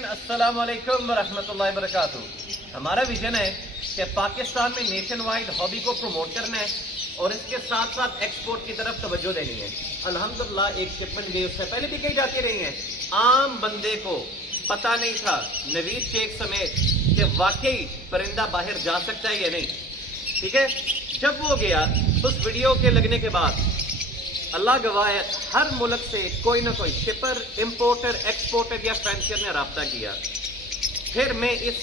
नाज़रीन, अस्सलाम वालेकुम व रहमतुल्लाहि व बरकातुहू। हमारा विजन है कि पाकिस्तान में नेशन वाइड हॉबी को प्रमोट करना है और इसके साथ साथ एक्सपोर्ट की तरफ तवज्जो देनी है। अल्हम्दुलिल्लाह एक शिपमेंट गई, उससे पहले भी कही जाती रही है। आम बंदे को पता नहीं था, नवीद शेख समेत, कि वाकई परिंदा बाहर जा सकता है या नहीं। ठीक है, जब वो गया उस वीडियो के लगने के बाद अल्लाह गवाह है, हर मुल्क से कोई ना कोई शिपर, इंपोर्टर, एक्सपोर्टर या फैंसियर ने रब्ता किया। फिर मैं इस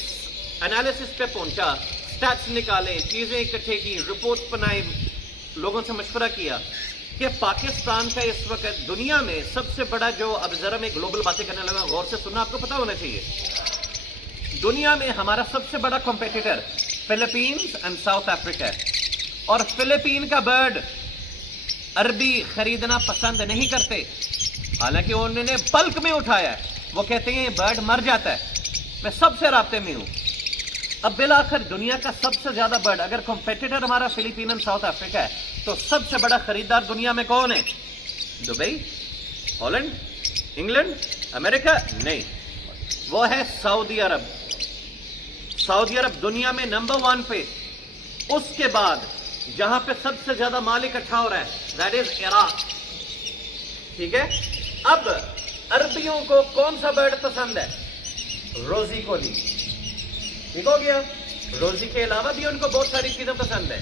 एनालिसिस पे पहुंचा, स्टैट्स निकाले, चीजें इकट्ठे की, रिपोर्ट बनाई, लोगों से मशवरा किया कि पाकिस्तान का इस वक्त दुनिया में सबसे बड़ा जो, अब जरा मैं ग्लोबल बातें करने लगा, गौर से सुनना, आपको पता होना चाहिए। दुनिया में हमारा सबसे बड़ा competitor Philippines and south Africa है। और फिलीपीन का बर्ड अरबी खरीदना पसंद नहीं करते, हालांकि उन्होंने बल्क में उठाया है। वो कहते हैं बर्ड मर जाता है। मैं सबसे राब्ते में हूं। अब बिलाखिर दुनिया का सबसे ज्यादा बर्ड, अगर कॉम्पिटिटर हमारा फिलीपीन एंड साउथ अफ्रीका है, तो सबसे बड़ा खरीदार दुनिया में कौन है? Dubai, Holland, England, America? नहीं, वो है सऊदी अरब। सऊदी अरब दुनिया में नंबर 1 पे। उसके बाद जहां पे सबसे ज्यादा माल इकट्ठा हो रहा है, दैट इज इराक। ठीक है, अब अरबियों को कौन सा बर्ड पसंद है? रोजी कोली। ठीक हो गया। रोजी के अलावा भी उनको बहुत सारी चीजें पसंद है।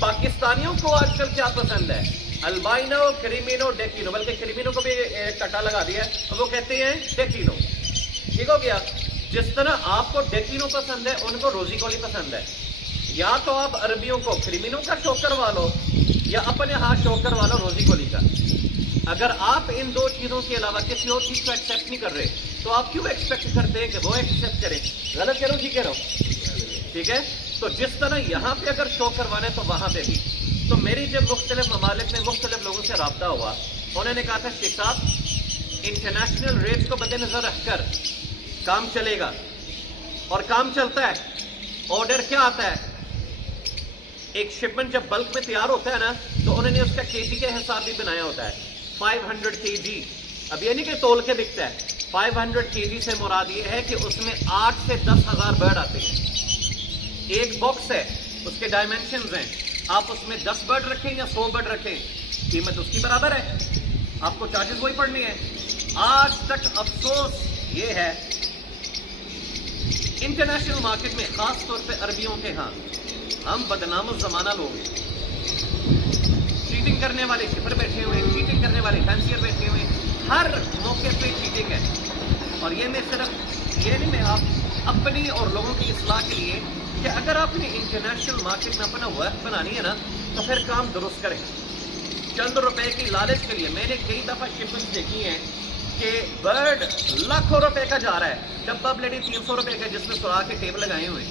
पाकिस्तानियों को आजकल क्या पसंद है? अल्बाइनो, क्रिमिनो, डेकिनो, बल्कि क्रिमिनो को भी कटा लगा दिया, वो कहते हैं डेकिनो। ठीक हो गया। जिस तरह आपको डेकिनो पसंद है, उनको रोजी कोली पसंद है। या तो आप अरबियों को क्रिमिनो का शौक करवा लो, या अपने हाथ शौक करवा लो रोजी कोली का। अगर आप इन दो चीजों के अलावा किसी और चीज को एक्सेप्ट नहीं कर रहे, तो आप क्यों एक्सपेक्ट करते हैं कि वो एक्सेप्ट करें? गलत कह रहा हूं, ठीक कह रहा हूं? ठीक है, तो जिस तरह यहां पे अगर शौक करवाना है, तो वहां पे भी। तो मेरी जब मुख्तलिफ ममालिक में मुख्तलिफ लोगों से रब्ता हुआ, उन्होंने कहा था शेख साहब, इंटरनेशनल रेट्स को मद्देनजर रखकर काम चलेगा, और काम चलता है। ऑर्डर क्या आता है? एक शिपमेंट जब बल्क में तैयार होता है ना, तो उन्होंने उसका केजी के हिसाब भी बनाया होता है। 500 केजी। अब ये नहीं कि तोल के बिकता है। 500 केजी से मुराद ये है कि उसमें 8 से 10 हजार बर्ड आते हैं। एक बॉक्स है, उसके डायमेंशंस हैं। आप उसमें 10 बर्ड रखें या 100 बर्ड रखें, कीमत उसकी बराबर है, आपको चार्जेस वही पड़ने हैं। आज तक अफसोस ये है इंटरनेशनल मार्केट में, खास तौर पे अरबियों के यहां, हम बदनाम जमाना लोग हैं। चीटिंग करने वाले शिपर बैठे हुए, चीटिंग करने वाले फैंसियर बैठे हुए, हर मौके पे चीटिंग है। और ये मैं सिर्फ ये नहीं, मैं आप अपनी और लोगों की इस्लाह के लिए, कि अगर आपने इंटरनेशनल मार्केट में अपना वर्क बनानी है ना, तो फिर काम दुरुस्त करें। चंद रुपए की लालच के लिए मैंने कई दफा शिपमेंट देखी हैं कि बर्ड लाखों रुपए का जा रहा है, डब्बा ब्लेडी 300 रुपए का, जिसमें सुराख के टेबल लगाए हुए।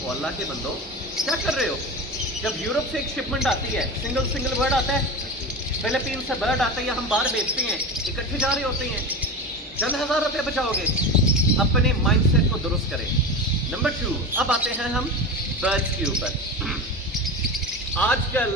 वो अल्लाह के बंदो, क्या कर रहे हो? जब यूरोप से एक शिपमेंट आती है, सिंगल बर्ड आता है, फिलीपीन से बर्ड आता है, या हम बाहर बेचते हैं, इकट्ठे जा रहे होते हैं, चंद हजार रुपए बचाओगे। अपने माइंडसेट को दुरुस्त करें। नंबर 2, अब आते हैं हम बर्ड्स के ऊपर। आजकल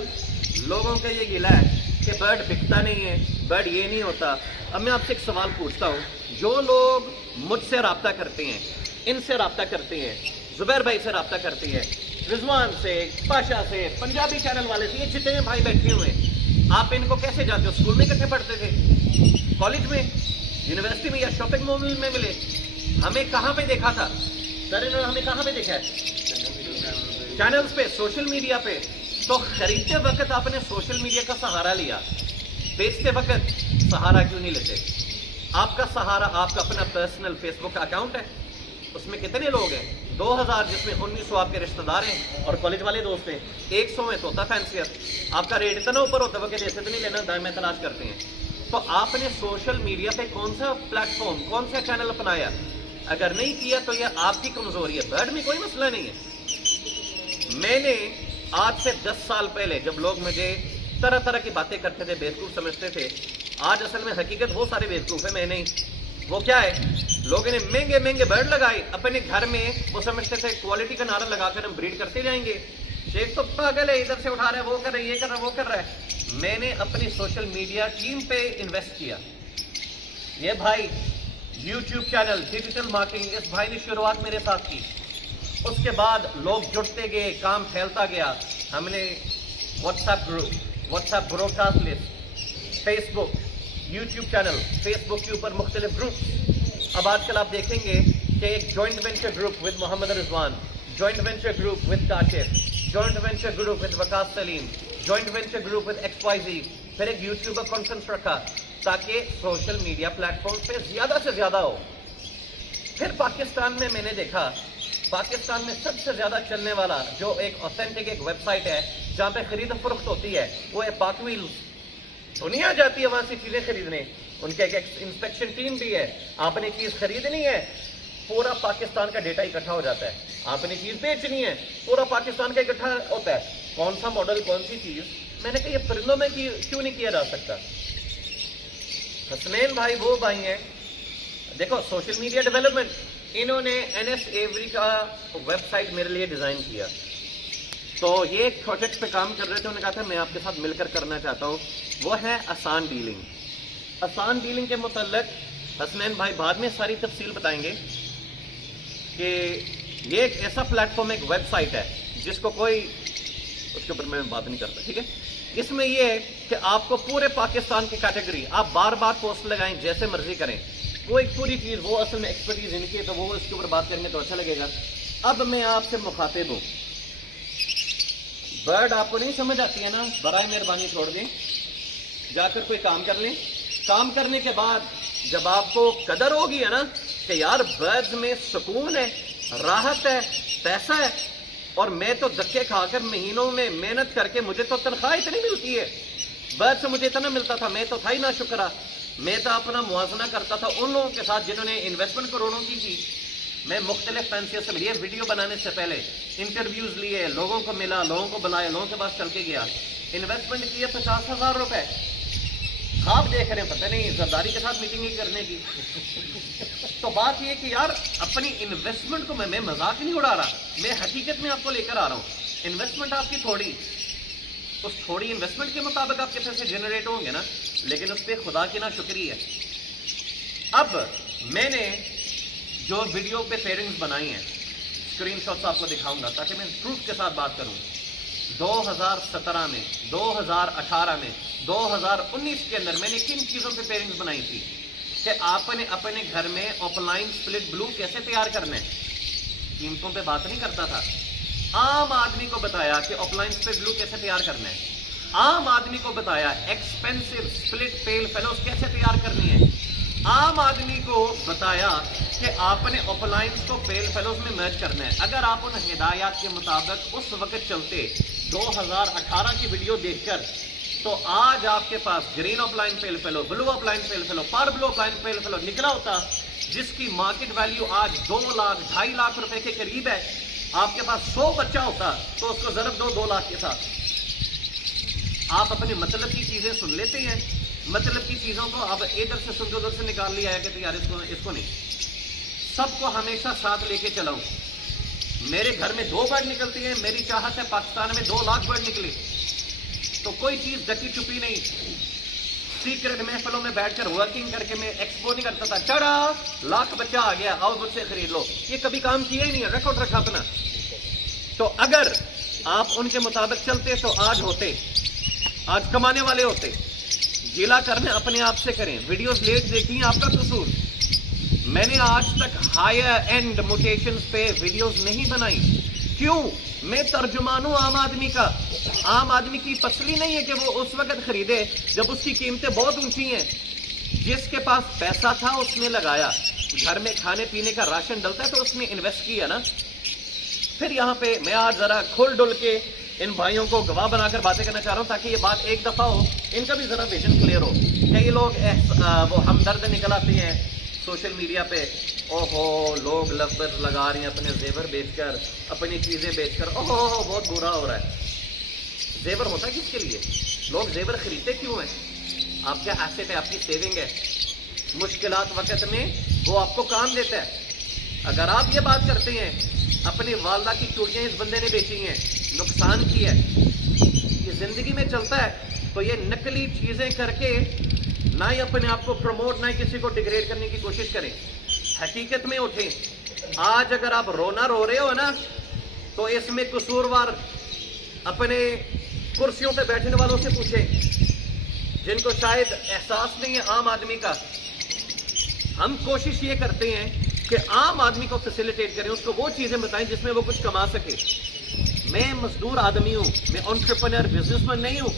लोगों का ये गिला है कि बर्ड बिकता नहीं है, बर्ड ये नहीं होता। अब मैं आपसे एक सवाल पूछता हूं, जो लोग मुझसे रब्ता करते हैं, इनसे रब्ता करते हैं, जुबैर भाई से रब्ता करते हैं, रिजवान से, पाशा से, पंजाबी चैनल वाले से, ये जितने भाई बैठे हुए हैं, आप इनको कैसे जानते हो? स्कूल में इकट्ठे पढ़ते थे, कॉलेज में, यूनिवर्सिटी में, या शॉपिंग मॉल में मिले? हमें कहां पे देखा था सर? इन्होंने हमें कहां पे देखा है? चैनल्स पे, सोशल मीडिया पे। तो खरीदते वक्त आपने सोशल मीडिया का सहारा लिया, बेचते वक्त सहारा क्यों नहीं लेते? आपका सहारा आपका अपना पर्सनल फेसबुक का अकाउंट है, उसमें कितने लोग हैं? 2000, जिसमें 1900 आपके रिश्तेदार हैं और कॉलेज वाले दोस्त हैं। 100 में तोता फैंसियर। आपका रेट इतना ऊपर होता है, वो कहते नहीं लेना, दाएं में तलाश करते हैं। तो आपने सोशल मीडिया पे कौन सा प्लेटफॉर्म, कौन सा चैनल अपनाया? अगर नहीं किया तो यह आपकी कमजोरी है। बर्ड में कोई मसला नहीं है। मैंने आज से 10 साल पहले, जब लोग मुझे तरह तरह की बातें करते थे, बेवकूफ समझते थे, आज असल में हकीकत वो सारे बेवकूफ है, मैं नहीं। वो क्या है, लोगों ने महंगे महंगे बर्ड लगाए अपने घर में। वो समझते थे क्वालिटी का नारा लगाकर हम ब्रीड करते जाएंगे। शेख तो पागल है, इधर से उठा रहा है, वो कर रहा है, ये कर रहा है, वो कर रहा है। मैंने अपनी सोशल मीडिया टीम पे इन्वेस्ट किया। ये भाई यूट्यूब चैनल, डिजिटल मार्केटिंग, इस भाई ने शुरुआत मेरे साथ की। उसके बाद लोग जुड़ते गए, काम फैलता गया। हमने WhatsApp group, WhatsApp broadcast list, Facebook, YouTube channel, Facebook के ऊपर मुख्तलिफ ग्रुप। अब आजकल आप देखेंगे कि एक joint venture group with Mohammad Rizwan, joint venture group with Kashif, joint venture group with Waqas Saleem, joint venture group with XYZ, फिर एक यूट्यूबर कॉन्फ्रेंस रखा ताकि सोशल मीडिया प्लेटफॉर्म पे ज्यादा से ज्यादा हो। फिर पाकिस्तान में मैंने देखा, पाकिस्तान में सबसे ज्यादा चलने वाला जो एक ऑथेंटिक एक वेबसाइट है जहां पे खरीद फरोख्त होती है, वो है पाक व्हील्स। दुनिया जाती है वहां से चीजें खरीदने, उनके एक इंस्पेक्शन टीम भी है। आपने चीज खरीदनी है, पूरा पाकिस्तान का डेटा इकट्ठा हो जाता है। आपने चीज बेचनी है, पूरा पाकिस्तान का इकट्ठा होता है। कौन सा मॉडल, कौन सी चीज, मैंने कहा ये परिंदों में क्यों नहीं किया जा सकता। हसनैन भाई वो भाई हैं, देखो सोशल मीडिया डेवलपमेंट, इन्होंने NS एवरी का वेबसाइट मेरे लिए डिजाइन किया। तो ये एक प्रोजेक्ट पे काम कर रहे थे, उन्होंने कहा था मैं आपके साथ मिलकर करना चाहता हूँ, वो है आसान डीलिंग। आसान डीलिंग के मुतल्लिक हसनैन भाई बाद में सारी तफसील बताएंगे कि ये एक ऐसा प्लेटफॉर्म, एक वेबसाइट है जिसको कोई, उसके ऊपर मैं बात नहीं करता, ठीक है। इसमें ये है कि आपको पूरे पाकिस्तान की कैटेगरी, आप बार बार पोस्ट लगाएं, जैसे मर्जी करें, वो एक पूरी चीज, वो असल में एक्सपर्टीज इनकी है, तो वो इसके ऊपर बात करेंगे तो अच्छा लगेगा। अब मैं आपसे मुखातिब हूं, बर्ड आपको नहीं समझ आती है ना, बराए मेहरबानी छोड़ दें, जाकर कोई काम कर लें। काम करने के बाद जब आपको कदर होगी है ना कि यार बर्ड्स में सुकून है, राहत है, पैसा है, और मैं तो धक्के खाकर महीनों में मेहनत करके मुझे तो तनख्वाह इतनी मिलती है, बर्ड से मुझे इतना मिलता था, मैं तो था ही ना शुक्रा। मैं तो अपना मुआवजा करता था उन लोगों के साथ जिन्होंने इन्वेस्टमेंट करोड़ों की थी। मैं मुख्तलिफ फैंसियों से मिली, वीडियो बनाने से पहले इंटरव्यूज लिए, लोगों को मिला, लोगों को बुलाया, लोगों के पास चल के गया, इन्वेस्टमेंट किए 50,000 रुपए। आप देख रहे हैं, पता नहीं जरदारी के साथ मीटिंग ही करने की। तो बात यह कि यार अपनी इन्वेस्टमेंट को मैं मजाक नहीं उड़ा रहा, मैं हकीकत में आपको लेकर आ रहा हूं। इन्वेस्टमेंट आपकी थोड़ी, उस थोड़ी इन्वेस्टमेंट के मुताबिक आपके पैसे जनरेट होंगे ना, लेकिन उस पर खुदा की ना शुक्री है। अब मैंने जो वीडियो पे पेयरिंग्स बनाई हैं, स्क्रीनशॉट्स आपको दिखाऊंगा ताकि मैं प्रूफ के साथ बात करूं। 2017 में, 2018 में, 2019 के अंदर मैंने किन चीजों पे पेयरिंग्स बनाई थी कि आपने अपने घर में ऑफलाइन स्प्लिट ब्लू कैसे तैयार करना है। कीमतों पे बात नहीं करता था, आम आदमी को बताया कि ऑफलाइन स्प्लिट ब्लू कैसे तैयार करना है। आम आदमी को बताया एक्सपेंसिव स्प्लिट पेल फेलोज कैसे तैयार करनी है। आम आदमी को बताया कि आपने ऑफलाइन को पेल फेलोज में मर्ज करना है। अगर आप उन हिदायत के मुताबिक उस वक्त चलते 2018 की वीडियो देखकर, तो आज आपके पास green offline pale fellow, blue offline pale fellow, पार ब्लू ऑफलाइन पेल फेलो निकला होता, जिसकी मार्केट वैल्यू आज 2 लाख 2.5 लाख रुपए के करीब है। आपके पास 100 बच्चा होता तो उसको जरूर 2 लाख के साथ। आप अपने मतलब की चीजें सुन लेते हैं, मतलब की चीजों को अब इधर से सुन के उधर से निकाल लिया है कि यार इसको नहीं। सबको हमेशा साथ लेके चलाऊं। मेरे घर में 2 बर्ड निकलती हैं, मेरी चाहत है पाकिस्तान में 2 लाख बर्ड निकले। तो कोई चीज ढकी छुपी नहीं, सीक्रेट महफिलों में बैठकर वर्किंग करके मैं एक्सपो नहीं करता था, चढ़ा लाख बच्चा आ गया, आओ मुझसे खरीद लो। ये कभी काम किया ही नहीं है, रिकॉर्ड रखा अपना। तो अगर आप उनके मुताबिक चलते तो आज होते, आज कमाने वाले होते। गिला करने अपने आप से करें। वीडियोस लेट देखी हैं, आपका कसूर। मैंने आज तक हायर एंड मोटेशंस पे वीडियोस नहीं बनाई। क्यों? मैं तर्जुमान हूं आम आदमी का। आम आदमी की पसली नहीं है कि वो उस वक्त खरीदे जब उसकी कीमतें बहुत ऊंची हैं। जिसके पास पैसा था उसने लगाया, घर में खाने पीने का राशन डलता है तो उसने इन्वेस्ट किया ना। फिर यहाँ पे मैं आज जरा खुल डुल के इन भाइयों को गवाह बनाकर बातें करना चाह रहा हूँ ताकि ये बात एक दफा हो, इनका भी जरा विजन क्लियर हो। कई लोग वो हमदर्द निकल आते हैं सोशल मीडिया पे, ओहो लोग लफ्ज लगा रहे हैं अपने जेवर बेचकर, अपनी चीजें बेचकर, ओहो बहुत बुरा हो रहा है। जेवर होता है किसके लिए? लोग जेवर खरीदते क्यों हैं? आपका एसेट है, आपकी सेविंग है। मुश्किलात वक्त में वो आपको काम देता है। अगर आप ये बात करते हैं अपनी वालदा की चूड़ियां इस बंदे ने बेची हैं, नुकसान की है, ये जिंदगी में चलता है, तो ये नकली चीजें करके ना ही अपने आप को प्रमोट, ना ही किसी को डिग्रेड करने की कोशिश करें, हकीकत में उठें। आज अगर आप रोना रो रहे हो ना, तो इसमें कसूरवार अपने कुर्सियों पे बैठने वालों से पूछें, जिनको शायद एहसास नहीं है आम आदमी का। हम कोशिश ये करते हैं कि आम आदमी को फैसिलिटेट करें, उसको वो चीजें बताएं जिसमें वो कुछ कमा सके। मैं मजदूर आदमी हूं, मैं एंटरप्रेन्योर बिजनेसमैन नहीं हूं।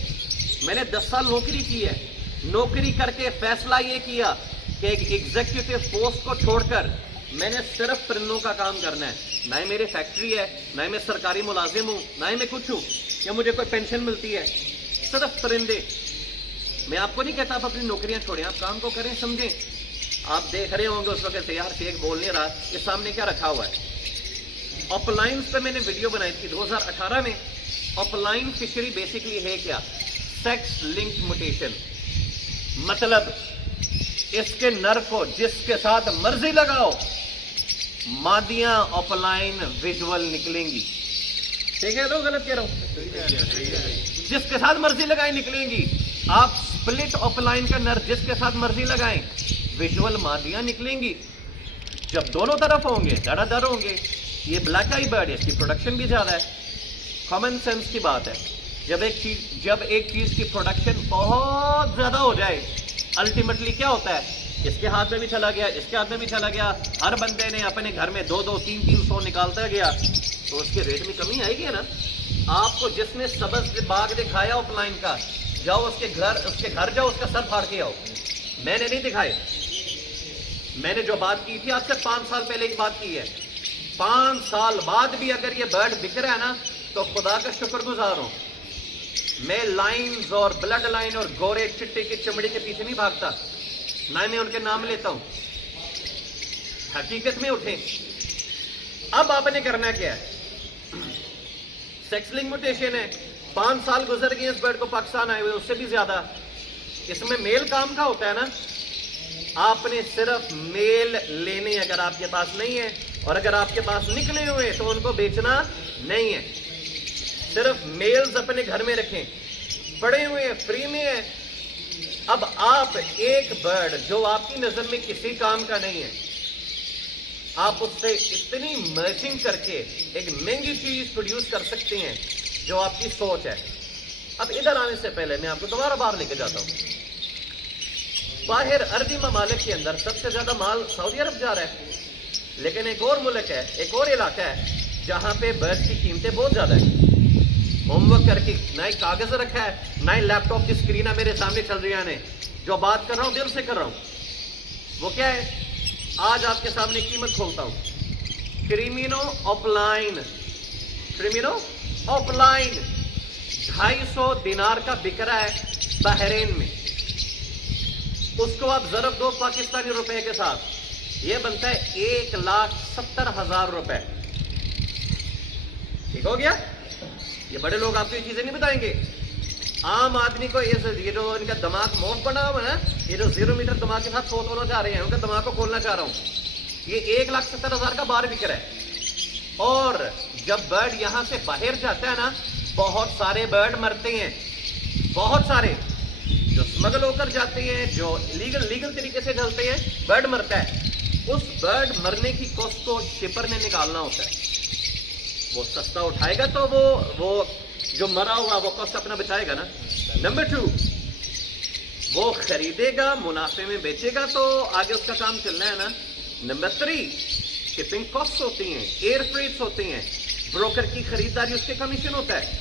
मैंने 10 साल नौकरी की है। नौकरी करके फैसला ये किया कि एक एग्जीक्यूटिव पोस्ट को छोड़कर मैंने सिर्फ परिंदों का काम करना है। ना ही मेरी फैक्ट्री है, ना ही मैं सरकारी मुलाजिम हूं, ना ही मैं कुछ हूं या मुझे कोई पेंशन मिलती है, सिर्फ परिंदे। मैं आपको नहीं कहता आप अपनी नौकरियां छोड़ें, आप काम को करें, समझें। आप देख रहे होंगे उस वक्त यार शेख बोल नहीं रहा, ये सामने क्या रखा हुआ है। अपलाइंस पे मैंने वीडियो बनाई थी 2018 में। अपलाइन फिशरी बेसिकली है क्या? Sex link mutation. मतलब इसके नर को जिसके साथ मर्जी लगाओ, मादियां अपलाइन विजुअल निकलेंगी। ठीक है, तो गलत कह रहा हूं? जिसके साथ मर्जी लगाए निकलेंगी। आप स्प्लिट अपलाइन का नर जिसके साथ मर्जी लगाएं, विजुअल मादियां निकलेंगी। जब दोनों तरफ होंगे, धड़ाधड़ होंगे। ये ब्लैक आई बर्ड है, इसकी प्रोडक्शन भी ज्यादा है। कॉमन सेंस की बात है। जब एक चीज की प्रोडक्शन बहुत ज्यादा हो जाए, अल्टीमेटली क्या होता है? इसके हाथ में भी चला गया, इसके हाथ में भी चला गया। हर बंदे ने अपने घर में 2-2, 3-3 सौ निकालता गया, तो उसके रेट में कमी आएगी ना। आपको जिसने सबज बाग दिखाया ऑफलाइन का, जाओ उसके घर जाओ, उसका सर फाड़ के आओ। मैंने नहीं दिखाए। मैंने जो बात की थी आज से 5 साल पहले एक बात की है। 5 साल बाद भी अगर ये बर्ड बिक रहा है ना, तो खुदा का शुक्रगुजार हूं। मैं लाइंस और ब्लड लाइन और गोरे चिट्टे की चमड़ी के पीछे नहीं भागता, ना मैं उनके नाम लेता हूं। हकीकत में उठे। अब आपने करना क्या है? सेक्स लिंक म्यूटेशन है। 5 साल गुजर गए इस बर्ड को पाकिस्तान आए हुए, उससे भी ज्यादा। इसमें मेल काम का होता है ना। आपने सिर्फ मेल लेने, अगर आपके पास नहीं है, और अगर आपके पास निकले हुए तो उनको बेचना नहीं है। सिर्फ मेल्स अपने घर में रखें, पड़े हुए हैं, फ्री में है। अब आप एक बर्ड जो आपकी नजर में किसी काम का नहीं है, आप उससे इतनी मर्जिंग करके एक महंगी चीज प्रोड्यूस कर सकते हैं जो आपकी सोच है। अब इधर आने से पहले मैं आपको दोबारा बाहर लेके जाता हूं। बाहर अरबी ममालिक के अंदर सबसे ज्यादा माल सऊदी अरब जा रहा है, लेकिन एक और मुल्क है, एक और इलाका है जहां पे बर्ड की कीमतें बहुत ज्यादा है। होमवर्क करके ना ही कागज रखा है, ना ही लैपटॉप की स्क्रीन है मेरे सामने चल रही है। जो बात कर रहा हूं दिल से कर रहा हूं। वो क्या है? आज आपके सामने कीमत खोलता हूं। क्रीमिनो ऑफलाइन 250 दिनार का बिक रहा है बहरीन में। उसको आप जरब दो पाकिस्तानी रुपए के साथ, ये बनता है 1,70,000 रुपए। ठीक हो गया? ये बड़े लोग आपको ये चीजें नहीं बताएंगे। आम आदमी को ये जो इनका दिमाग मोफ बना हुआ है ना, ये जो 0 मीटर दिमाग के साथ फोत होना चाह रहे हैं, उनका दिमाग को खोलना चाह रहा हूं। ये 1,70,000 का बार बिक रहा है। और जब बर्ड यहां से बाहर जाता है ना, बहुत सारे बर्ड मरते हैं, बहुत सारे जो स्मगल होकर जाते हैं, जो लीगल तरीके से चलते हैं, बर्ड मरता है। उस बर्ड मरने की कॉस्ट को शिपर ने निकालना होता है। वो सस्ता उठाएगा तो वो जो मरा हुआ वो कॉस्ट अपना बचाएगा ना। नंबर 2, वो खरीदेगा, मुनाफे में बेचेगा, तो आगे उसका काम चलना है ना। नंबर 3, शिपिंग कॉस्ट होती हैं, एयर फ्रेट्स होती हैं, ब्रोकर की खरीदारी, उसके कमीशन होता है।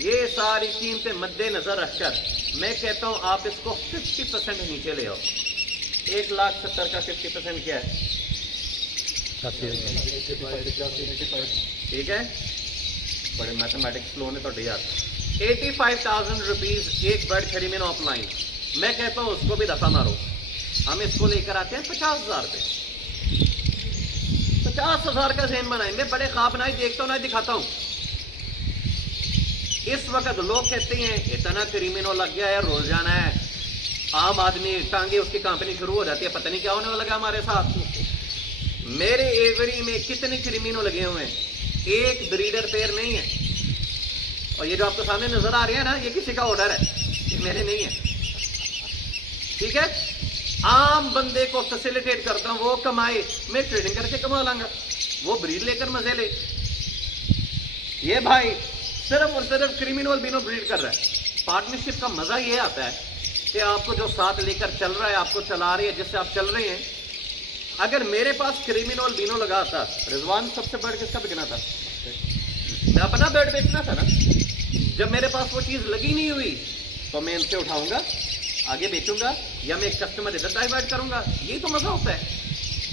ये सारी कीमतें मद्देनजर रखकर मैं कहता हूं आप इसको 50% नीचे ले आओ। 1,70,000 का 50% क्या है? ठीक है, बड़े मैथमेटिक्स फ्लो ने तो यार 85,000 रुपीज एक बर्ड खरीदे ऑफलाइन। मैं कहता हूं उसको भी दफा मारो। हम इसको लेकर आते हैं 50,000 पे। 50,000 का ज़हन बनाए। मैं बड़े ख्वाब ना ही देखता हूं ना दिखाता हूं। इस वक्त लोग कहते हैं इतना क्रिमिनल लग गया है, रोज जाना है। आम आदमी टांगे उसकी कंपनी शुरू हो जाती है, पता नहीं क्या होने वाला है हमारे साथ। मेरे एवरी में कितने क्रिमिनल लगे हुए हैं, एक ब्रीडर पेयर नहीं है। और ये जो आपको सामने नजर आ रहे हैं ना, ये किसी का ऑर्डर है, ये मेरे नहीं है। ठीक है, आम बंदे को फैसिलिटेट करता हूं, वो कमाए, मैं ट्रेडिंग करके कमा लाऊंगा, वो ब्रीड लेकर मजे ले। ये भाई सिर्फ और सिर्फ क्रिमिनल बीनो ब्रीड कर रहा है। पार्टनरशिप का मजा ये आता है कि आपको जो साथ लेकर चल रहा है, आपको चला रही है, जिससे आप चल रहे हैं। अगर मेरे पास क्रिमिनल बीनो लगा था, रिजवान सबसे बड़ किसका बिकना था? मैं अपना बेड बेचना था ना। जब मेरे पास वो चीज लगी नहीं हुई तो मैं इनसे उठाऊंगा, आगे बेचूंगा, या मैं एक कस्टमर इधर डाइवर्ट करूंगा। ये तो मजा होता है।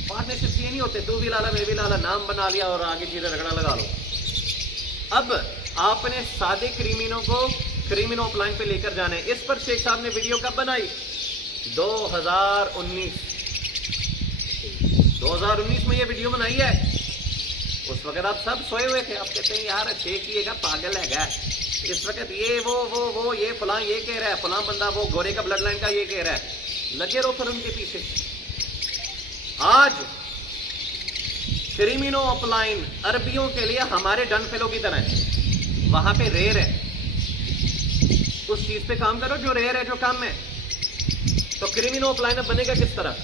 पार्टनरशिप ये नहीं होते तू भी लाला मैं भी लाला, नाम बना लिया और आगे चीजें रगड़ा लगा लो। अब आपने सादे क्रिमिनों को क्रिमिनो ऑफलाइन पे लेकर जाना है। इस पर शेख साहब ने वीडियो कब बनाई? 2019 में ये वीडियो बनाई है। उस वक्त आप सब सोए हुए थे। आप कहते हैं यार शेख ये का पागल है, इस वक्त ये वो ये फलां ये कह रहा है, फलां बंदा वो गोरे का ब्लड लाइन का ये कह रहा है। लगे रहो फिर उनके पीछे। आज क्रिमिनो ऑफलाइन अरबियों के लिए हमारे डन फेलो की तरह है। वहां पे रेयर है, उस चीज पे काम करो जो रेयर है, जो काम में। तो क्रिमिनो ऑफलाइन बनेगा किस तरह?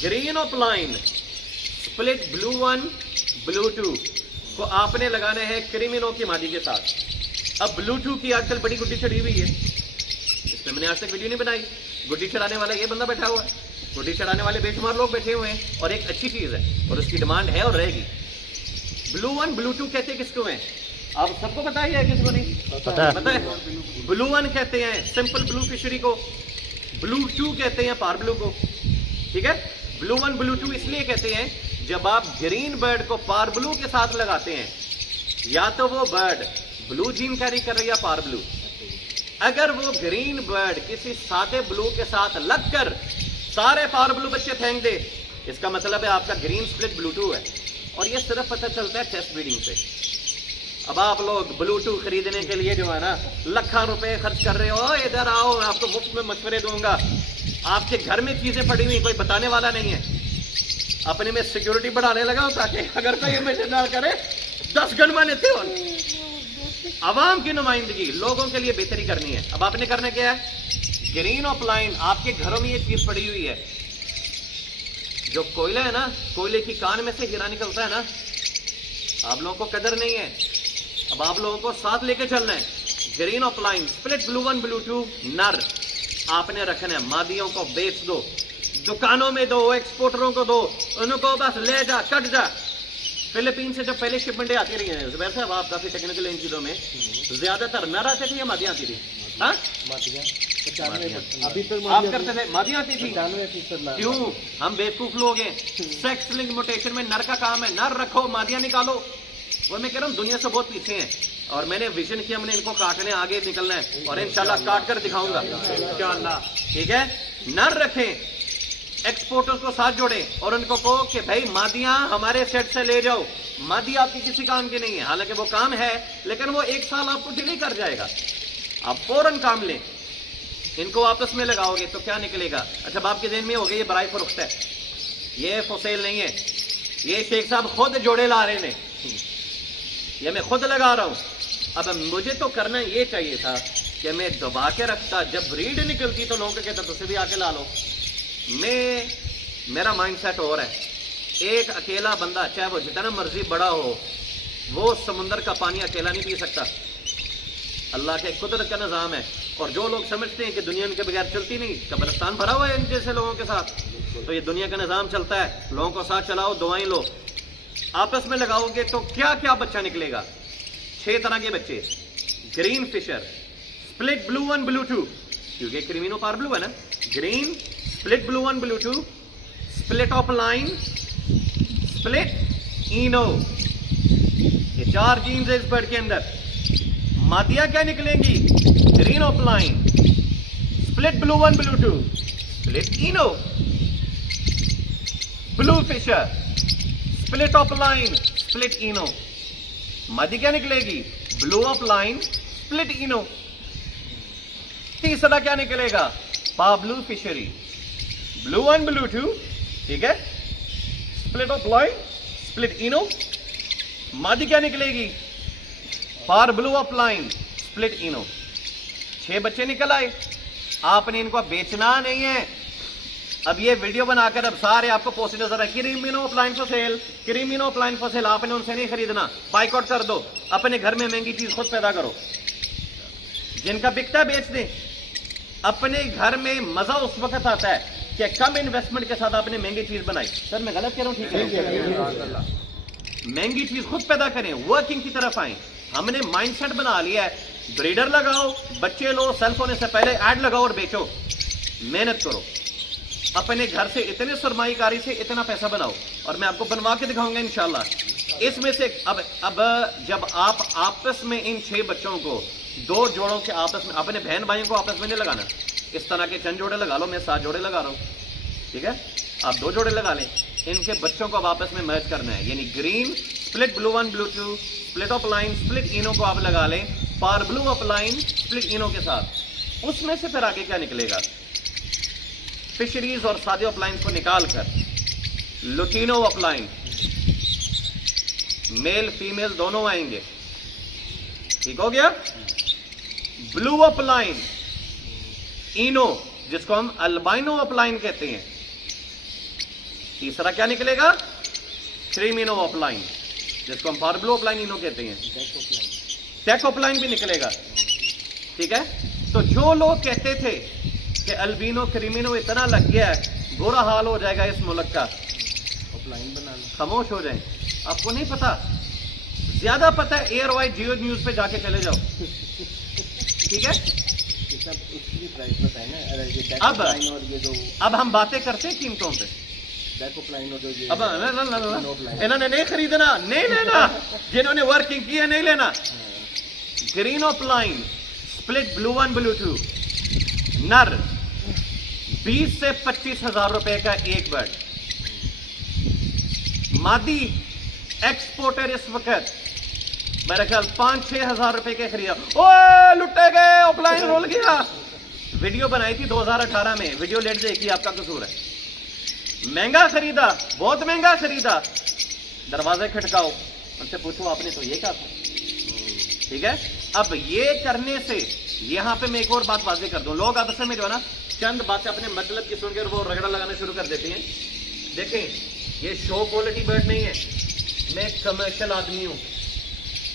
Green offline split blue 1 blue 2 को आपने लगाना है क्रिमिनो की मादी के साथ। अब ब्लू 2 की आजकल बड़ी गुड्डी चढ़ी हुई है, इसमें मैंने आज तक वीडियो नहीं बनाई। गुड्डी चढ़ाने वाला ये बंदा बैठा हुआ है, गुड्डी चढ़ाने वाले बेशुमार लोग बैठे हुए हैं, और एक अच्छी चीज है और उसकी डिमांड है और रहेगी। ब्लू 1 ब्लू 2 कहते हैं किसको है? आप सबको पता ही है, किसको नहीं पता है? ब्लू 1 कहते हैं सिंपल ब्लू फिशरी को, ब्लू 2 कहते हैं पार ब्लू को। ठीक है, ब्लू 1 ब्लू 2 इसलिए कहते हैं जब आप ग्रीन बर्ड को पार ब्लू के साथ लगाते हैं, या तो वो बर्ड ब्लू जीन कैरी कर रही है पार ब्लू। अगर वो ग्रीन बर्ड किसी सादे ब्लू के साथ लगकर सारे पार ब्लू बच्चे फेंक दे, इसका मतलब है आपका ग्रीन स्प्लिट ब्लू 2 है। और ये सिर्फ पता चलता है टेस्ट ब्रीडिंग से। अब आप लोग ब्लू 2 खरीदने के लिए जो है ना लाखों रुपए खर्च कर रहे हो, इधर आओ मैं आपको मुफ्त में मशवरे दूंगा। आपके घर में चीजें पड़ी हुई, कोई बताने वाला नहीं है। अपने में सिक्योरिटी बढ़ाने लगा हूं ताकि अगर कोई मैसेज ना करे 10 गन माने थे। आवाम की नुमाइंदगी, लोगों के लिए बेहतरी करनी है। अब आपने करना क्या है? ग्रीन ऑफलाइन आपके घरों में ये चीज पड़ी हुई है। जो कोयला है ना, कोयले की कान में से हीरा निकलता है ना, आप लोगों को कदर नहीं है। अब आप लोगों को साथ लेके चलना है। Green offline split blue 1 blue 2 नर आपने रखना है। मादियों को बेच दो, दुकानों में दो, एक्सपोर्टरों को दो, उनको बस ले जा, कट जा। फिलीपीन से जब पहले शिपमेंटें आती रही हैं जुबैर साहब, आप काफी टेक्निकल इन चीजों में, ज्यादातर नर आते थे या मादियां आती थी? हाँ, अभी तक आप करते थे मादियां आती थी। क्यों? हम बेवकूफ लोग हैं। सेक्स लिंक म्यूटेशन में नर का काम है, नर रखो मादियां निकालो। वो मैं कह रहा हूँ दुनिया से बहुत पीछे हैं, और मैंने विजन किया हमने इनको काटने आगे निकलना है, और इंशाल्लाह काट कर दिखाऊंगा इंशाल्लाह। ठीक है, नर रखें, एक्सपोर्टर्स को साथ जोड़े और उनको कहो कि भाई मादियां हमारे सेट से ले जाओ। मादी आपकी किसी काम की नहीं है, हालांकि वो काम है, लेकिन वो 1 साल आपको डिले कर जाएगा। आप फौरन काम लें, इनको आपस में लगाओगे तो क्या निकलेगा? अच्छा, आपके ज़हन में हो गया ये बराई फरोख्त है, ये फसेल नहीं है, ये शेख साहब खुद जोड़े ला रहे हैं, ये मैं खुद लगा रहा हूं। अब मुझे तो करना ये चाहिए था कि मैं दबा के रखता, जब ब्रीड निकलती तो लोगों को कहता तुझसे भी आके ला लो। मेरा माइंड सेट हो रहा है, एक अकेला बंदा चाहे वो जितना मर्जी बड़ा हो, वो समुंदर का पानी अकेला नहीं पी सकता। अल्लाह के कुदरत का निज़ाम है। और जो लोग समझते हैं कि दुनिया इनके बगैर चलती नहीं, कब्रिस्तान भरा हुआ है इन जैसे लोगों के साथ। तो ये दुनिया का निज़ाम चलता है, लोगों को साथ चलाओ, दुआएं लो, आपस में लगाओगे तो क्या क्या बच्चा निकलेगा। 6 तरह के बच्चे। Green fisher split blue 1 blue 2, क्योंकि क्रिमिनो पार ब्लू है ना। Green split blue 1 blue 2, split offline, split इनो, ये 4 जीन्स है इस बर्ड के अंदर। मादिया क्या निकलेंगी? Green offline, split blue 1 blue 2, split इनो, blue fisher, split offline, split इनो। मादी क्या निकलेगी? ब्लू ऑफलाइन, स्प्लिट इनो। तीसरा क्या निकलेगा? पाब्लू फिशरी, ब्लू 1 ब्लू 2, ठीक है, स्प्लिट ऑफलाइन, स्प्लिट इनो। मादी क्या निकलेगी? पार ब्लू ऑफलाइन, स्प्लिट इनो। 6 बच्चे निकल आए। आपने इनको बेचना नहीं है। अब ये वीडियो बनाकर अब सारे आपको पोस्ट नजर है, क्रीमिनो अप्लायंस फॉर सेल, क्रीमिनो अप्लायंस फॉर सेल। आपने उनसे नहीं खरीदना, बाइकआउट कर दो, अपने घर में महंगी चीज खुद पैदा करो। जिनका बिकता है बेच दें। अपने घर में मजा उस वक्त आता है कि कम इन्वेस्टमेंट के साथ आपने महंगी चीज बनाई। सर मैं गलत कह रहा हूं? ठीक है, महंगी चीज खुद पैदा करें, वर्किंग की तरफ आए। हमने माइंडसेट बना लिया है, ब्रीडर लगाओ, बच्चे लो, सेल्फ होने से पहले ऐड लगाओ और बेचो, मेहनत करो, अपने घर से इतने सरमाईकारी से इतना पैसा बनाओ। और मैं आपको बनवा के दिखाऊंगा इंशाल्लाह। इसमें से अब जब आप आपस में इन 6 बच्चों को, 2 जोड़ों के आपस में, अपने बहन भाइयों को आपस में नहीं लगाना। इस तरह के चंद जोड़े लगा लो, मैं 7 जोड़े लगा रहा हूं, ठीक है, आप 2 जोड़े लगा लें। इनके बच्चों को अब आपस में मर्ज करना है, यानी green split blue 1 blue 2 split upline split इनो को आप लगा लें पार ब्लू अपलाइन स्प्लिट इनो के साथ। उसमें से फिर आगे क्या निकलेगा? फिशरीज और सादे अपलाइन को निकालकर लुटीनो अपलाइन, मेल फीमेल दोनों आएंगे, ठीक हो गया। ब्लू अपलाइन इनो, जिसको हम अल्बाइनो अपलाइन कहते हैं। तीसरा क्या निकलेगा? क्रीमिनो अपलाइन, जिसको हम पार ब्लू अपलाइन इनो कहते हैं। टेक अपलाइन भी निकलेगा, ठीक है। तो जो लोग कहते थे कि अल्बिनो क्रीमिनो इतना लग गया है, बुरा हाल हो जाएगा इस मुल्क का, अपलाइन बना लो, खामोश हो जाए। आपको नहीं पता, ज्यादा पता है एयर वाइज जियो न्यूज पे जाके चले जाओ, ठीक है। प्राइस बताए ना, अब हम बातें करते हैं कीमतों पे। अब इन्होंने नहीं खरीदना, नहीं लेना, जिन्होंने वर्किंग की है नहीं लेना। Green upline split blue 1 blue 2 नर 20 से 25 हजार रुपए का एक बर्ड। मादी एक्सपोर्टर इस वक्त मेरे ख्याल 5-6 हजार रुपए के खरीदा। ओए लुटे गए, ऑफलाइन रोल गया। वीडियो बनाई थी 2018 में, वीडियो लेट देखी, आपका कसूर है। महंगा खरीदा, बहुत महंगा खरीदा। दरवाजे खटकाओ, उनसे पूछो आपने तो ये कहा था, ठीक है। अब ये करने से यहां पे मैं एक और बात वाज़ेह कर दूं, लोग आपस में जो है ना चंद बातें अपने मतलब की सुनकर वो रगड़ा लगाना शुरू कर देते हैं। देखें, ये शो क्वालिटी बर्ड नहीं है, मैं कमर्शियल आदमी हूं।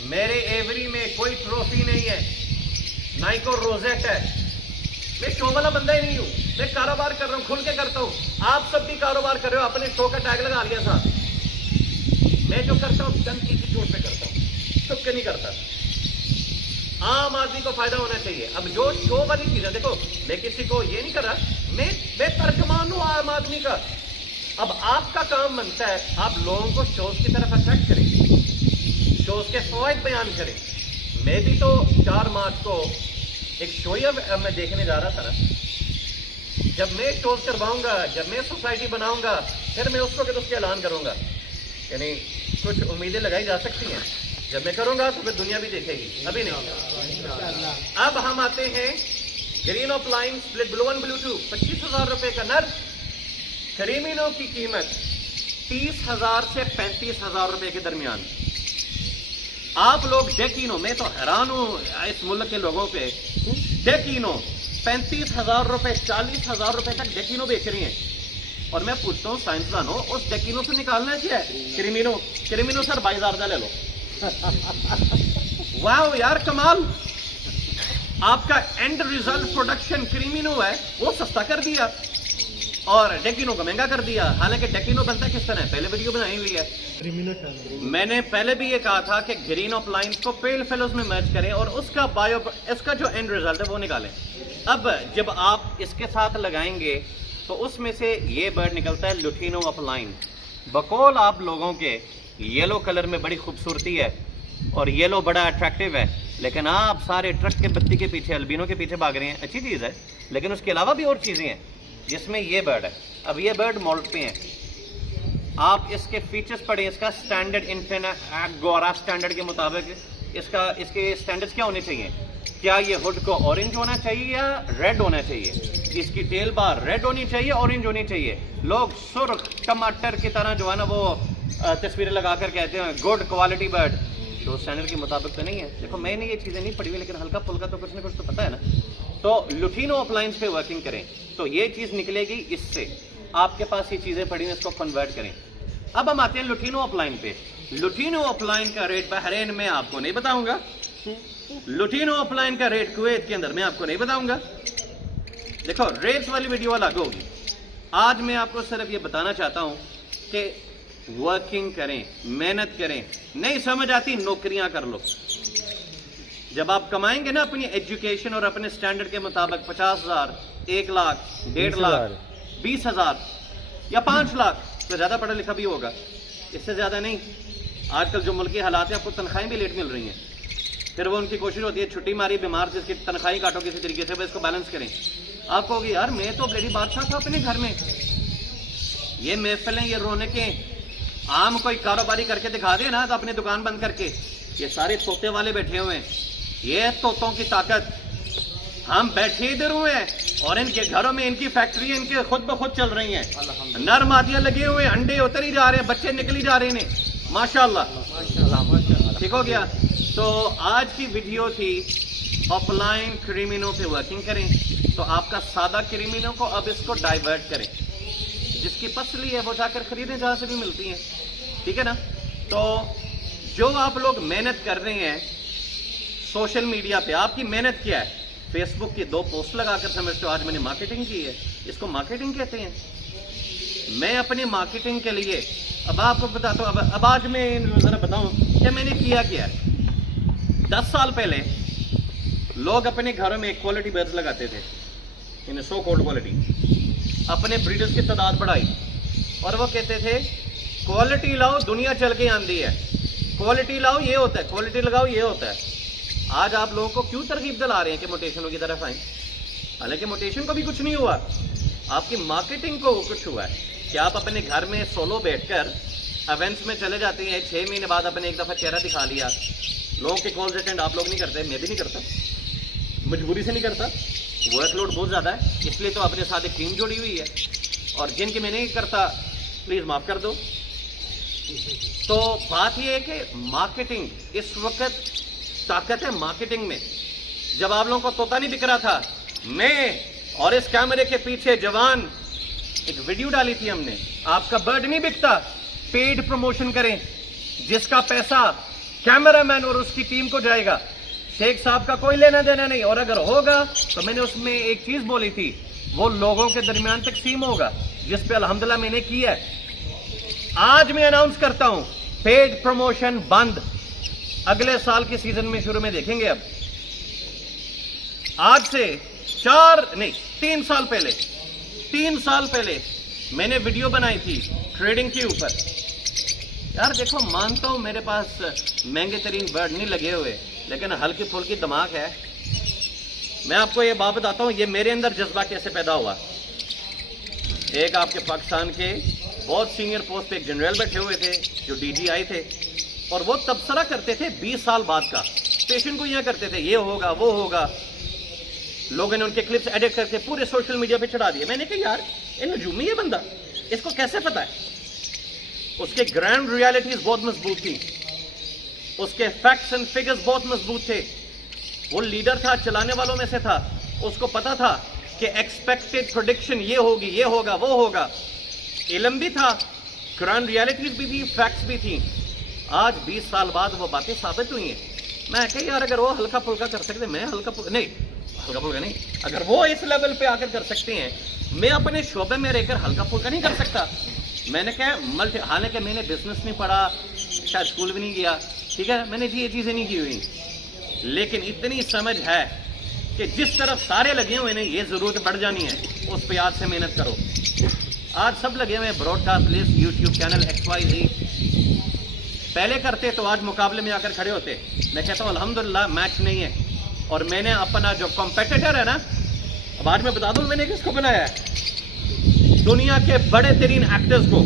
मेरे एवरी में कोई ट्रॉफी नहीं है, ना ही कोई रोजेट है। मैं शो वाला बंदा ही नहीं हूं, मैं कारोबार कर रहा हूं, खुल के करता हूं। आप सब भी कारोबार कर रहे हो, अपने शो का टैग लगा लिया साहब। मैं जो करता हूं चंद की चोट पे करता हूं, चुप के नहीं करता। आम आदमी को फायदा होना चाहिए। अब जो शो वाली चीज है, देखो मैं किसी को ये नहीं कर रहा, मैं तर्जमान हूं आम आदमी का। अब आपका काम बनता है आप लोगों को शोज की तरफ अट्रैक्ट करें, शोज के फवायद बयान करें। मैं भी तो 4 मार्च को एक शो मैं देखने जा रहा था ना। जब मैं शोज करवाऊंगा, जब मैं सोसाइटी बनाऊंगा, फिर मैं उसको उसके ऐलान करूंगा। यानी कुछ उम्मीदें लगाई जा सकती हैं, जब मैं करूंगा तो फिर दुनिया भी देखेगी, अभी नहीं। अब हम आते हैं green upline split blue 1 blue 2 25 हजार रुपए का नर। क्रीमिनो की कीमत 30,000 से 35,000 रुपए के दरमियान। आप लोग डेकिनो, मैं तो हैरान हूं इस मुल्क के लोगों पे, डेकिनो 35,000 रुपए 40,000 रुपए तक डेकिनो बेच रही हैं। और मैं पूछता हूं साइंसदानों, उस डेकिनो से निकालना क्या है? क्रीमिनो सर 22,000 ले लो। वाह यार कमाल, आपका एंड रिजल्ट प्रोडक्शन क्रीमिनो है वो सस्ता कर दिया और डेकिनो को महंगा कर दिया। हालांकि डेकिनो बनता किस तरह है, पहले वीडियो बनाई हुई है। मैंने पहले भी ये कहा था कि ग्रीन अपलाइन को पेल फेलोज में मैच करें और इसका जो एंड रिजल्ट है वो निकालें। अब जब आप इसके साथ लगाएंगे तो उसमें से ये बर्ड निकलता है लुटीनो अपलाइन। बकौल आप लोगों के येलो कलर में बड़ी खूबसूरती है और येलो बड़ा अट्रैक्टिव है, लेकिन आप सारे ट्रक के बत्ती के पीछे, अल्बिनो के पीछे भाग रहे हैं। अच्छी चीज़ है, लेकिन उसके अलावा भी और चीज़ें हैं जिसमें ये बर्ड है। अब ये बर्ड मोल्ट पे है, आप इसके फीचर्स पढ़ें, इसका स्टैंडर्ड इंटेना स्टैंडर्ड के मुताबिक इसके स्टैंडर्ड्स क्या होने चाहिए? क्या ये हुड को ऑरेंज होना चाहिए या रेड होना चाहिए? इसकी टेल बार रेड होनी चाहिए, ऑरेंज होनी चाहिए। लोग सुर्ख टमाटर की तरह जो है ना वो तस्वीरें लगाकर कहते हैं गुड क्वालिटी बर्ड, तो स्टैंडर्ड के मुताबिक तो नहीं है। देखो मैंने ये चीज़ें नहीं पढ़ी हुई, लेकिन हल्का फुल्का तो कुछ ना कुछ तो पता है ना। तो लुटिनो अप्लायंस पे वर्किंग करें तो ये चीज निकलेगी। इससे आपके पास ये चीजें पड़ी हैं, इसको कन्वर्ट करें। अब हम आते हैं लुटिनो अप्लायन पे। लुटिनो अप्लायन का रेट बहरीन में आपको नहीं बताऊंगा, लुटिनो अप्लायन का रेट कुवैत के अंदर मैं आपको नहीं बताऊंगा। देखो रेट्स वाली वीडियो अलग होगी। आज मैं आपको सिर्फ ये बताना चाहता हूं कि वर्किंग करें, मेहनत करें, नहीं समझ आती नौकरियां कर लो। जब आप कमाएंगे ना अपनी एजुकेशन और अपने स्टैंडर्ड के मुताबिक 50,000, 1 लाख, 1.5 लाख, 20,000 या 5 लाख, तो ज्यादा पढ़ा लिखा भी होगा, इससे ज्यादा नहीं। आजकल जो मुल्की हालात है, आपको तनख्वाहें भी लेट मिल रही हैं, फिर वो उनकी कोशिश होती है छुट्टी मारी बीमार, जिसकी तनख्वाही काटो किसी तरीके से, इसको बैलेंस करें। आप कहोगे यार मैं तो ब्लेडी बादशाह था अपने घर में। ये महफिलें, ये रौनकें, आम कोई कारोबारी करके दिखा दे ना तो अपनी दुकान बंद करके, ये सारे तोते वाले बैठे हुए हैं, ये तोतों की ताकत। हम बैठे इधर हुए हैं और इनके घरों में इनकी फैक्ट्री इनके खुद ब खुद चल रही हैं, नर मादियां लगे हुए, अंडे उतर ही जा रहे हैं, बच्चे निकल ही जा रहे हैं, माशाल्लाह। ठीक हो गया। तो आज की वीडियो थी ऑफलाइन क्रिमिनल पे वर्किंग करें, तो आपका सादा क्रिमिनल को अब इसको डाइवर्ट करें, जिसकी पसली है वो जाकर खरीदें जहां से भी मिलती हैं, ठीक है ना। तो जो आप लोग मेहनत कर रहे हैं सोशल मीडिया पे, आपकी मेहनत क्या है? फेसबुक की 2 पोस्ट लगाकर समझते हो आज मैंने मार्केटिंग की है, इसको मार्केटिंग कहते हैं। मैं अपनी मार्केटिंग के लिए अब आपको बताता हूँ। अब आज मैं जरा बताऊं कि मैंने किया क्या है। 10 साल पहले लोग अपने घरों में क्वालिटी बर्ड्स लगाते थे, इन सो कॉल्ड क्वालिटी, अपने ब्रीडर्स की तादाद बढ़ाई और वो कहते थे क्वालिटी लाओ दुनिया चल के आंदी है, क्वालिटी लाओ ये होता है, क्वालिटी लगाओ ये होता है। आज आप लोगों को क्यों तरकीब दिला रहे हैं कि मोटेशनों की तरफ आए? हालांकि मोटेशन को भी कुछ नहीं हुआ, आपकी मार्केटिंग को कुछ हुआ है कि आप अपने घर में सोलो बैठकर इवेंट्स में चले जाते हैं, 6 महीने बाद अपने एक दफा चेहरा दिखा लिया, लोगों के कॉल्स अटेंड आप लोग नहीं करते, मैं भी नहीं करता, मजबूरी से नहीं करता, वर्कलोड बहुत ज़्यादा है, इसलिए तो अपने साथ एक टीम जोड़ी हुई है, और जिनकी मैं नहीं करता प्लीज़ माफ़ कर दो। तो बात यह है कि मार्केटिंग इस वक्त ताकत है मार्केटिंग में। जब आप लोगों को तोता नहीं दिख रहा था, मैं और इस कैमरे के पीछे जवान एक वीडियो डाली थी हमने, आपका बर्ड नहीं बिकता, पेड प्रमोशन करें, जिसका पैसा कैमरामैन और उसकी टीम को जाएगा, शेख साहब का कोई लेना देना नहीं, और अगर होगा तो मैंने उसमें एक चीज बोली थी, वो लोगों के दरमियान तकसीम होगा, जिस पे अल्हम्दुलिल्लाह मैंने किया है। आज मैं अनाउंस करता हूं पेड प्रमोशन बंद, अगले साल के सीजन में शुरू में देखेंगे। अब आज से 3 साल पहले मैंने वीडियो बनाई थी ट्रेडिंग के ऊपर। यार देखो, मानता हूं मेरे पास महंगे तरीन बर्ड नहीं लगे हुए, लेकिन हल्की फुल्की दिमाग है। मैं आपको ये बात बताता हूं, ये मेरे अंदर जज्बा कैसे पैदा हुआ। एक आपके पाकिस्तान के बहुत सीनियर पोस्ट पे एक जनरल बैठे हुए थे जो DGI थे, और वो तबसरा करते थे 20 साल बाद का, पेशेंट को यहां करते थे ये होगा वो होगा, लोगों ने उनके क्लिप्स एडिट करके पूरे सोशल मीडिया पे चढ़ा दिए। मैंने कहा यार ये नजूमी है बंदा, इसको कैसे पता है? उसके ग्राउंड रियलिटीज बहुत मजबूत थी, उसके फैक्ट्स एंड फिगर्स बहुत मजबूत थे, वो लीडर था, चलाने वालों में से था, उसको पता था कि एक्सपेक्टेड प्रेडिक्शन ये होगी, ये होगा वो होगा, इल्म भी था, ग्राउंड रियलिटीज भी थी, फैक्ट्स भी थी। आज 20 साल बाद वो बातें साबित हुई हैं। मैं कह यार अगर वो हल्का फुल्का कर सकते, मैं हल्का फुल्का नहीं, अगर वो इस लेवल पे आकर कर सकते हैं, मैं अपने शोबे में रहकर हल्का फुल्का नहीं कर सकता। मैंने कहा हालांकि मैंने बिजनेस नहीं पढ़ा, शायद स्कूल भी नहीं गया, ठीक है, मैंने ये चीजें नहीं की हुई, लेकिन इतनी समझ है कि जिस तरफ सारे लगे हुए हैं ये जरूरत बढ़ जानी है, उस पर आज से मेहनत करो। आज सब लगे हुए हैं broadcast list, YouTube channel XYZ, पहले करते तो आज मुकाबले में आकर खड़े होते। मैं कहता हूँ अल्हम्दुलिल्लाह मैच नहीं है, और मैंने अपना जो कॉम्पिटिटर है ना, अब आज मैं बता दूं मैंने किसको बनाया है, दुनिया के बड़े तरीन एक्टर्स को।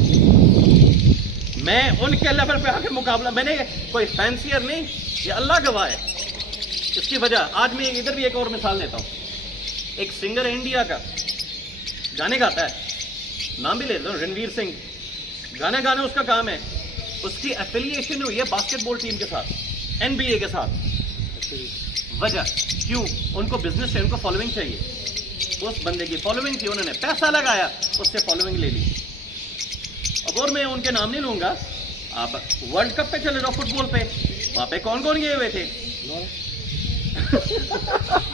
मैं उनके लेवल पे आकर मुकाबला, मैंने कोई फैंसियर नहीं, ये अल्लाह गवाह है। इसकी वजह आज मैं इधर भी एक और मिसाल लेता हूँ। एक सिंगर है इंडिया का, गाने गाता है, नाम भी लेता हूँ, रणवीर सिंह, गाना गाना उसका काम है। उसकी एफिलिएशन हुई है बास्केटबॉल टीम के साथ, NBA के साथ। वजह क्यों? उनको बिजनेस है, उनको फॉलोइंग चाहिए। उस बंदे की फॉलोइंग थी, उन्होंने पैसा लगाया, उससे फॉलोइंग ले ली। अब और मैं उनके नाम नहीं लूंगा, आप वर्ल्ड कप पे चले जाओ फुटबॉल पे, वहां पे कौन कौन गए हुए थे?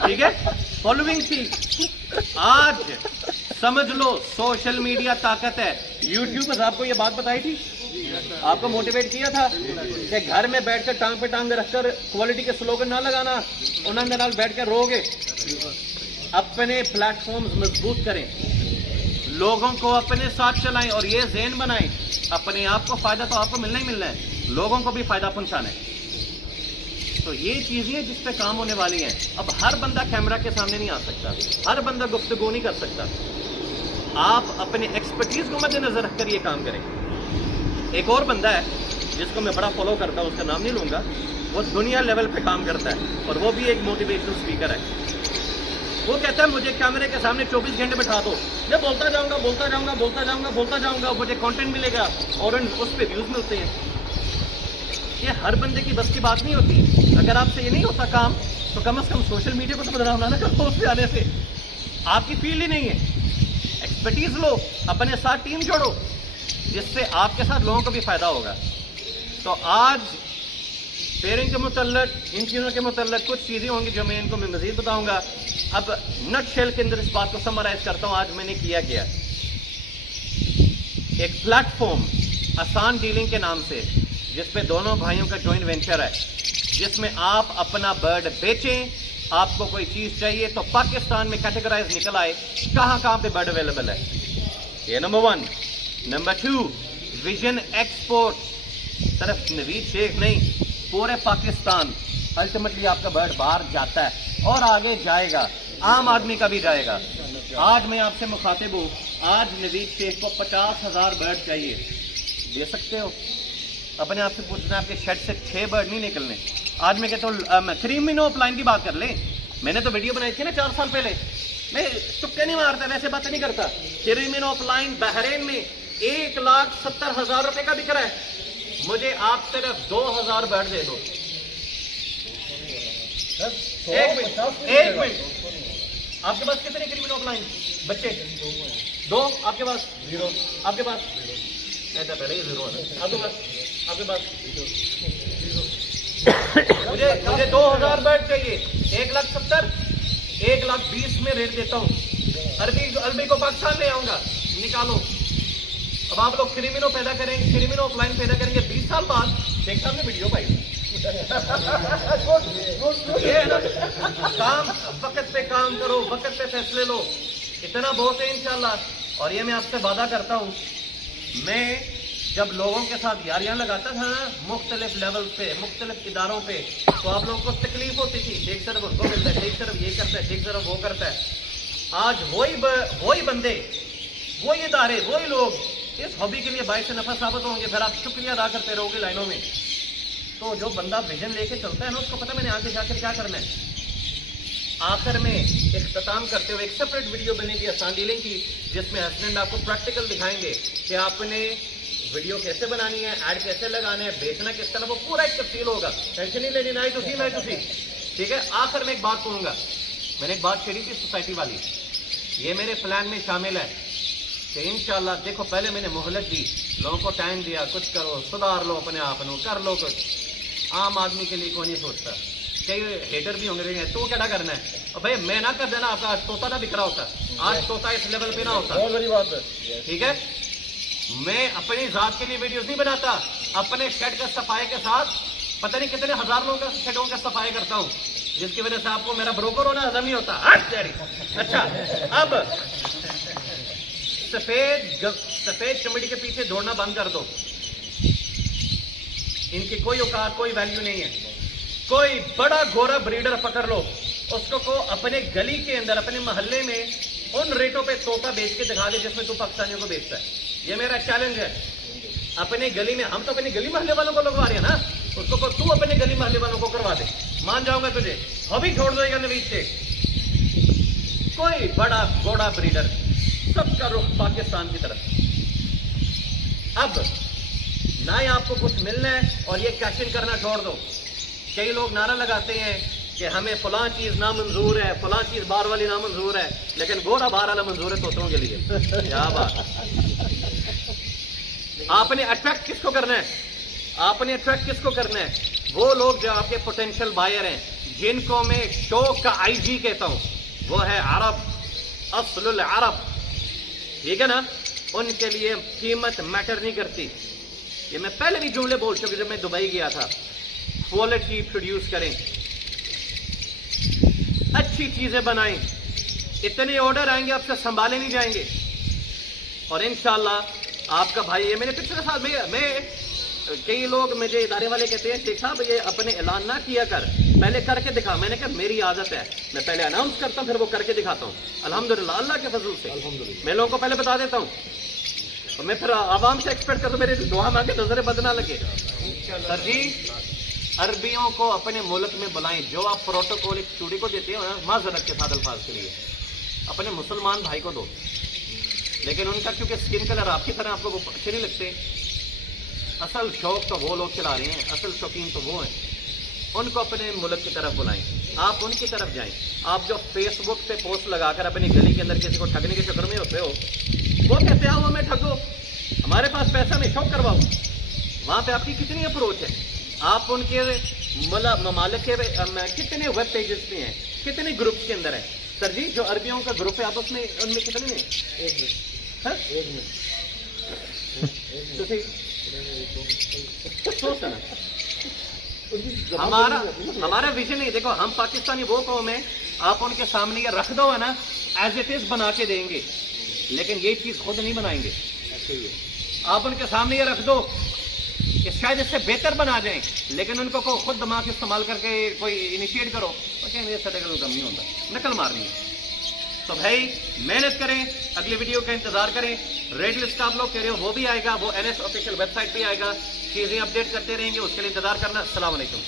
ठीक है, फॉलोइंग थी। आज समझ लो सोशल मीडिया ताकत है। यूट्यूबर्स आपको ये बात बताई थी, आपको मोटिवेट किया था कि घर में बैठकर टांग पे टांग रखकर क्वालिटी के स्लोगन ना लगाना, उन्होंने नाल बैठकर रोगे। अपने प्लेटफॉर्म्स मजबूत करें, लोगों को अपने साथ चलाएं और ये ज़हन बनाएं, अपने आप को फायदा तो आपको मिलना ही मिलना है, लोगों को भी फायदा पहुंचाना है। तो ये चीजें हैं जिस पे काम होने वाली हैं। अब हर बंदा कैमरा के सामने नहीं आ सकता, हर बंदा गुफ्तगू नहीं कर सकता। आप अपने एक्सपर्टीज को मद्देनजर रखकर ये काम करें। एक और बंदा है जिसको मैं बड़ा फॉलो करता हूं, उसका नाम नहीं लूंगा, वो दुनिया लेवल पे काम करता है और वो भी एक मोटिवेशनल स्पीकर है। वो कहता है मुझे कैमरे के सामने 24 घंटे बैठा दो, मैं बोलता जाऊंगा बोलता जाऊंगा बोलता जाऊंगा बोलता जाऊंगा, मुझे कंटेंट मिलेगा और उस पर व्यूज मिलते हैं। ये हर बंदे की बस की बात नहीं होती। अगर आपसे ये नहीं होता काम, तो कम से कम सोशल मीडिया को तो बदनाम ना करो उस पे आने से। आपकी फील्ड ही नहीं है, एक्सपर्टीज लो, अपने साथ टीम जोड़ो, जिससे आपके साथ लोगों को भी फायदा होगा। तो आज पेयरिंग के मुतल्लक, इन चीज़ों के मुतल्लक कुछ चीज़ें होंगी जो मैं इनको मैं मज़ीद बताऊंगा। अब नट शेल के अंदर इस बात को समराइज करता हूं, आज मैंने किया क्या। एक प्लेटफॉर्म आसान डीलिंग के नाम से, जिसपे दोनों भाइयों का जॉइंट वेंचर है, जिसमें आप अपना बर्ड बेचें। आपको कोई चीज़ चाहिए तो पाकिस्तान में कैटेगराइज निकल आए कहाँ पे बर्ड अवेलेबल है। ये नंबर 1। Number 2, vision export. सिर्फ नवीद शेख नहीं, पूरे पाकिस्तान अल्टीमेटली आपका बर्ड बाहर जाता है और आगे जाएगा, आम आदमी का भी जाएगा। आज मैं आपसे मुखातिब हूँ, आज नवीद शेख को 50,000 बर्ड चाहिए, दे सकते हो? अपने आप से पूछना, आपके शेड से 6 बर्ड नहीं निकलने। आज मैं कहता हूँ क्रीमिनो ऑफलाइन की बात कर ले, मैंने तो वीडियो बनाई थी ना 4 साल पहले, मैं तुक्के नहीं मारता, वैसे बातें नहीं करता। क्रीमिनो ऑफलाइन बहरीन में 1,70,000 रुपए का बिक रहा है, मुझे आप सिर्फ 2,000 बर्ड दे दो। एक मिनट, आपके पास कितने क्रीमिनो ऑफलाइन बच्चे? 2 आपके पास, 0 आपके पास, ऐसा पहले ही 0 है आपके पास। मुझे 2,000 बर्ड चाहिए, 1,70,000, 1,20,000 में रेट देता हूँ। अरबी को पाकिस्तान ले आऊंगा, निकालो। अब आप लोग क्रिमिनो पैदा करेंगे, क्रिमिनो ऑफलाइन पैदा करेंगे 20 साल बाद। शेख साहब ने वीडियो पाई ये है ना, काम वक्त पे काम करो, वक्त पे फैसले लो, इतना बहुत है इंशाल्लाह। और ये मैं आपसे वादा करता हूँ, मैं जब लोगों के साथ यारियां लगाता था ना, मुख्तलिफ लेवल पे, मुख्तलिफ इदारों पे, तो आप लोगों को तकलीफ होती थी, एक तरफ उनको मिलता है, एक तरफ ये करता है, एक तरफ वो करता है। आज वही बंदे, वही इदारे, वही लोग इस हॉबी के लिए बाइस नफा साबित होंगे, फिर आप शुक्रिया अदा करते रहोगे लाइनों में। तो जो बंदा विजन लेके चलता है ना, उसको पता मैंने आगे जाकर क्या करना है। आखिर में इख्तिताम करते हुए एक सेपरेट वीडियो बनेगी आसान डीलिंग की, जिसमें हसनैन आपको प्रैक्टिकल दिखाएंगे कि आपने वीडियो कैसे बनानी है, ऐड कैसे लगाने हैं, बेचना किस तरह, वो पूरा एक तफसील होगा। टेंशन नहीं लेनी, नहीं तुसी ठीक है। आखिर में एक बात कहूंगा, मैंने एक बात कही थी सोसाइटी वाली, ये मेरे प्लान में शामिल है कि इंशाल्लाह, देखो पहले मैंने मोहलत दी, लोगों को टाइम दिया, कुछ करो, सुधार लो अपने आप को, कर लो कुछ। आम आदमी के लिए कोई नहीं सोचता, कई हेटर भी होंगे, तो क्या करना है। और भाई मैं ना कर देना, आपका तोता ना बिखरा होता, आज तोता इस लेवल पे ना होता, बहुत बड़ी बात है। ठीक है, मैं अपनी जात के लिए वीडियोस नहीं बनाता, अपने शेड का सफाई के साथ पता नहीं कितने हजार लोगों का शेडों का सफाई करता हूँ, जिसकी वजह से आपको मेरा ब्रोकर होना हजम नहीं होता। अच्छा, अब सफेद चमड़ी के पीछे दौड़ना बंद कर दो, इनकी कोई औकात, कोई वैल्यू नहीं है। कोई बड़ा गोरा ब्रीडर पकड़ लो, उसको को अपने गली के अंदर, अपने मोहल्ले में उन रेटों पे तोता बेच के दिखा दे जिसमें तू पाकिस्तानियों को बेचता है। ये मेरा चैलेंज है। अपने गली में, हम तो अपनी गली मोहल्ले वालों को लगवा रहे हैं ना, उसको को तू अपने गली मोहल्ले वालों को करवा दे, मान जाऊंगा तुझे, हॉबी छोड़ देगा नवीद शेख। कोई बड़ा घोड़ा ब्रीडर, सबका रुख पाकिस्तान की तरफ। अब ना ही आपको कुछ मिलना है और ये कैश इन करना छोड़ दो। कई लोग नारा लगाते हैं कि हमें फलां चीज नामंजूर है, फलां चीज बाहर वाली नामंजूर है, लेकिन गोरा बाहर वाला मंजूर है तोतरों के लिए। क्या बात। आपने अट्रैक्ट किसको करना है? आपने अट्रैक्ट किसको करना है? वो लोग जो आपके पोटेंशियल बायर हैं, जिनको मैं शौक का आईजी कहता हूं, वो है अरब, असलुल अरब, ठीक है ना। उनके लिए कीमत मैटर नहीं करती। ये मैं पहले भी जुमले बोल चुके जब मैं दुबई गया था। क्वालिटी प्रोड्यूस करें, अच्छी चीजें बनाएं, इतने ऑर्डर आएंगे आपसे संभाले नहीं जाएंगे। और इंशाल्लाह आपका भाई, ये मैंने पिछले साल में कई लोग मुझे इदारे वाले कहते हैं शेख साहब ये अपने ऐलान ना किया कर, पहले करके दिखा। मैंने कहा मेरी आदत है, मैं पहले अनाउंस करता हूं फिर वो करके दिखाता हूं। अल्हम्दुलिल्लाह, अल्लाह के फजल से मैं लोगों को पहले बता देता हूं, तो मैं फिर आवाम से एक्सपेक्ट करता हूं मेरे दुआ मांगे नजरें बद ना लगे। सर जी, अरबियों को अपने मुल्क में बुलाएं। जो आप प्रोटोकॉल एक चूड़ी को देते हो ना, माजरत के साथ अल्फाज के लिए, अपने मुसलमान भाई को दो। लेकिन उनका क्योंकि स्किन कलर आपकी तरह आप लोग अच्छे नहीं लगते, असल शौक तो वो लोग चला रहे हैं, असल शौकीन तो वो हैं। उनको अपने मुल्क की तरफ बुलाएं, आप उनकी तरफ जाएं। आप जो फेसबुक पे पोस्ट लगाकर अपनी गली के अंदर किसी को ठगने के चक्कर में होते हो, वो कहते आओ हमें ठगो, हमारे पास पैसा में शौक करवाओ, वहां पे आपकी कितनी अप्रोच है? आप उनके ममालिक के कितने वेब पेजेस पे हैं, कितने ग्रुप्स के अंदर है? सर जी, जो अरबियों का ग्रुप है आपस में, उनमें कितने हैं? एक हमारा विजन नहीं। देखो, हम पाकिस्तानी वो कौम है, आप उनके सामने ये रख दो है ना, एज इट इज बना के देंगे, लेकिन ये चीज खुद नहीं बनाएंगे। आप उनके सामने ये रख दो कि शायद इससे बेहतर बना जाए, लेकिन उनको को खुद दिमाग इस्तेमाल करके कोई इनिशिएट करो, ये सटकल कम नहीं होता, नकल मारनी है। तो भाई मेहनत करें, अगली वीडियो का इंतजार करें। रेड लिस्ट का आप लोग कह रहे हो वो भी आएगा, वो NS ऑफिशियल वेबसाइट पे आएगा, चीजें अपडेट करते रहेंगे, उसके लिए इंतजार करना। अस्सलाम वालेकुम।